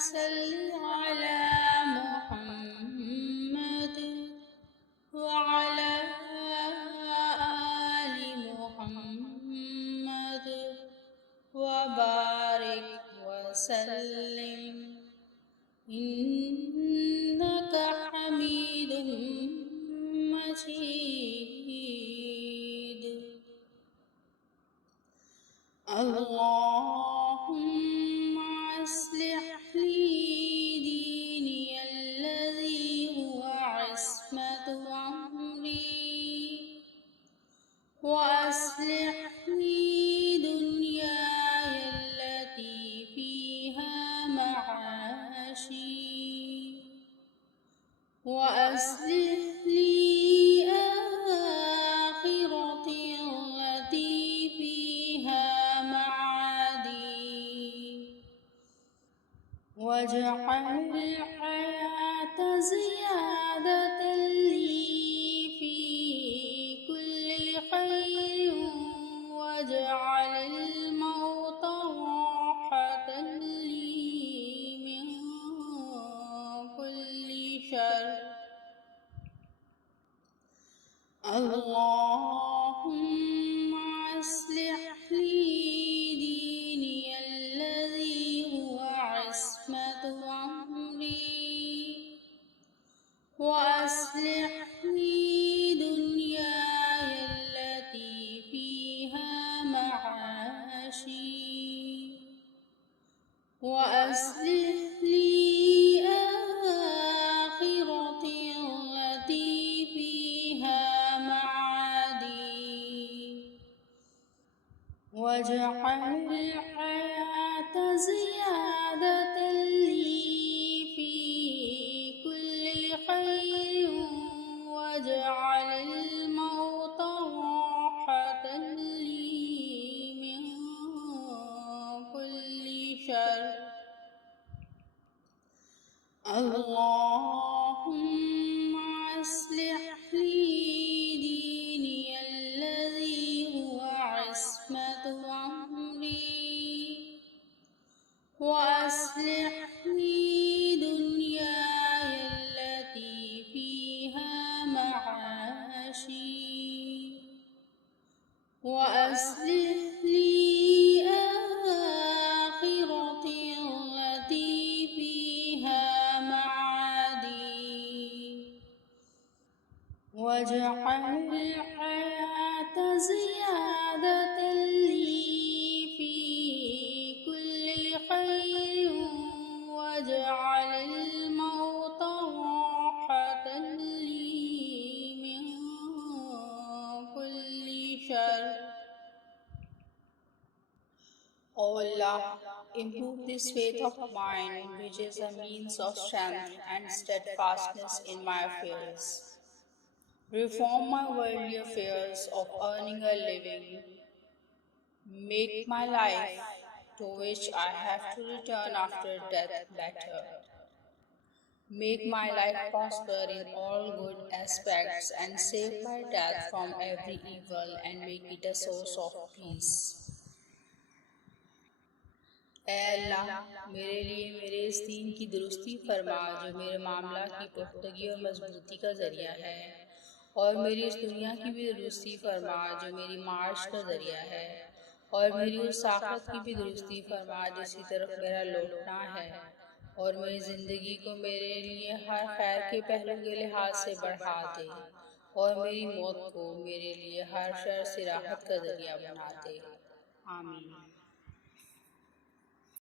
सल्लि अला मुहम्मद व अला आलि मुहम्मद व बारिक व सल्लिम इन्नका हमीदुम मजीद। अल्लाहुम्मा अस्लिह ली दीनी अल्लज़ी हुवा इस्मतु अम्री व अस्लिह ली दुनियाय अल्लती फीहा मआशी व अस्लिह ली आखिरती अल्लती फीहा वजअल हयात ज़ियादतन ली फ़ी कुल्लि खैर वजअल मौत राहतन ली मिन कुल्लि शर। अल्लाहुम्मा अस्लिह ली दीनी अल्लज़ी हुवा इस्मतु अम्री व अस्लिह ली दुनियाय अल्लती फीहा मआशी व अस्लिह ली आखिरती अल्लती फीहा वजअल हयात ज़ियादतन ली फ़ी कुल्लि खैर वजअल मौत राहतन ली मिन कुल्लि शर। अल्लाहुम्मा अस्लिह ली दीनी अल्लज़ी हुवा इस्मतु अम्री व अस्लिह ली दुनियाय अल्लती फीहा मआशी व अस्लिह ली आखिरती अल्लती फीहा वजअल हयात ज़ियादतन ली फ़ी कुल्लि खैर वजअल मौत राहतन ली मिन कुल्लि sir. O Allah, improve this faith of mine, which is a means of strength and steadfastness in my affairs. Reform my worldly affairs of earning a living. Make my life, to which I have to return after death, better. Make my life prosper in all good aspects and save my death from every evil and make it a source of peace. ऐ अल्लाह, मेरे लिए मेरे इस दीन की दुरुस्ती फरमा जो मेरे मामला की पुख्तगी और मजबूती का ज़रिया है, और मेरी इस दुनिया की भी दुरुस्ती फरमा जो मेरी मार्च का ज़रिया है, और मेरी उस आखिरत की भी दुरुस्ती फरमा जिसकी तरफ मेरा लौटना है, और मेरी ज़िंदगी को मेरे लिए हर खैर के पहलू के लिहाज से बढ़ा दे, और मेरी मौत को मेरे लिए हर शर से राहत का ज़रिया बना दे। आमीन।